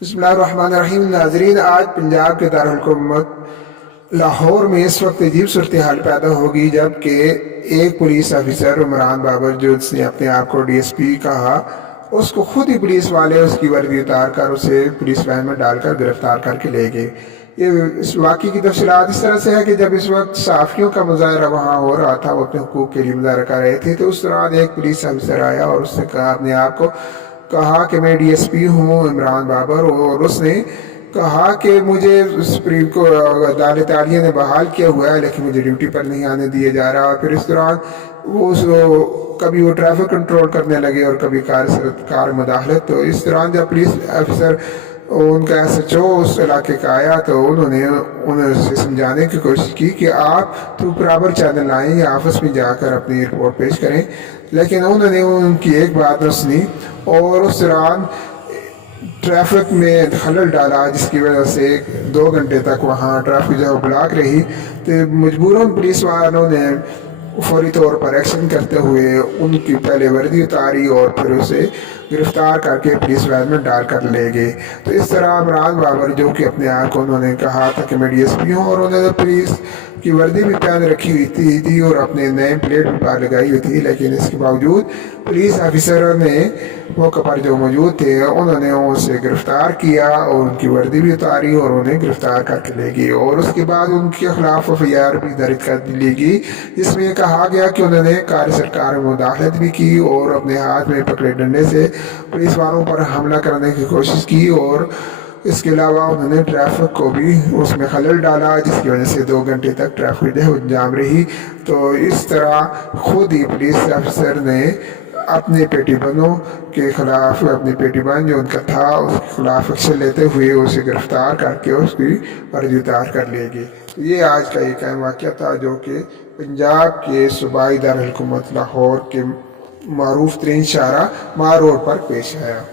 बिस्मिल्लाहिर्रहमानिर्रहीम। नाजरीन, आज पंजाब के दारुल लाहौर में इस वक्त अजीब सूरत हाल पैदा होगी जबकि एक पुलिस अफसर उमरान बाबर जो उसने अपने आप को DSP कहा, उसको खुद ही पुलिस वाले उसकी वर्दी उतार कर उसे पुलिस वैन में डालकर गिरफ्तार करके ले गए। ये इस वाक़े की तफसीलात इस तरह से है कि जब इस वक्त सहाफ़ियों का मुजाहरा वहाँ हो रहा था, वो अपने हुकूक के लिए मुजाहरा कर रहे थे, तो उस दौरान एक पुलिस अफसर आया और उसने कहा अपने आप को कहा कि मैं DSP हूँ इमरान बाबर, और उसने कहा कि मुझे सुप्रीम को अदालत आलिया ने बहाल किया हुआ है लेकिन मुझे ड्यूटी पर नहीं आने दिया जा रहा। फिर इस दौरान कभी वो ट्रैफिक कंट्रोल करने लगे और कभी कार मुदाखलत। तो इस दौरान जब पुलिस अफसर उनका SHO उस इलाके का आया तो उन्होंने उनसे समझाने की कोशिश की कि आप तो बराबर चैनल आएँ या आपस में जाकर अपनी रिपोर्ट पेश करें, लेकिन उन्होंने उनकी एक बात न सुनी और उस दौरान ट्रैफिक में खलल डाला, जिसकी वजह से 2 घंटे तक वहाँ ट्रैफिक जो ब्लॉक रही। तो मजबूरन पुलिस वालों ने फौरी तौर पर एक्शन करते हुए उनकी पहले वर्दी उतारी और फिर उसे गिरफ्तार करके पुलिस वैन में डाल कर ले गए। तो इस तरह इमरान बाबर जो कि अपने आप को उन्होंने कहा था कि मैं DSP हूँ और उन्होंने पुलिस की वर्दी भी पहन रखी हुई थी और अपने नेम प्लेट भी बाहर लगाई हुई थी, लेकिन इसके बावजूद पुलिस ऑफिसरों ने मौके पर जो मौजूद थे उन्होंने उसे गिरफ्तार किया और उनकी वर्दी भी उतारी और उन्हें गिरफ्तार करके ले गई। और उसके बाद उनके खिलाफ FIR भी दर्ज कर ली गई, जिसमें कहा गया कि उन्होंने कार्य सरकार में मुदाखलत भी की और अपने हाथ में पकड़े डंडे से पुलिस वालों पर हमला करने की कोशिश की, और इसके अलावा उन्होंने ट्रैफिक को भी उसमें खलल डाला, जिसकी वजह से 2 घंटे तक ट्रैफिक जाम रही। तो इस तरह खुद ही पुलिस अफसर ने अपने पेटीबंदों के खिलाफ, अपने पेटीबंद जो उनका था उसके खिलाफ एक्शन लेते हुए उसे गिरफ्तार करके उसकी वर्दी उतार कर ले गए। तो ये आज का एक अहम वाक़या था जो कि पंजाब के सूबाई दारुल हुकूमत लाहौर के मारूफ तरीन शाहरा मार रोड पर पेश आया।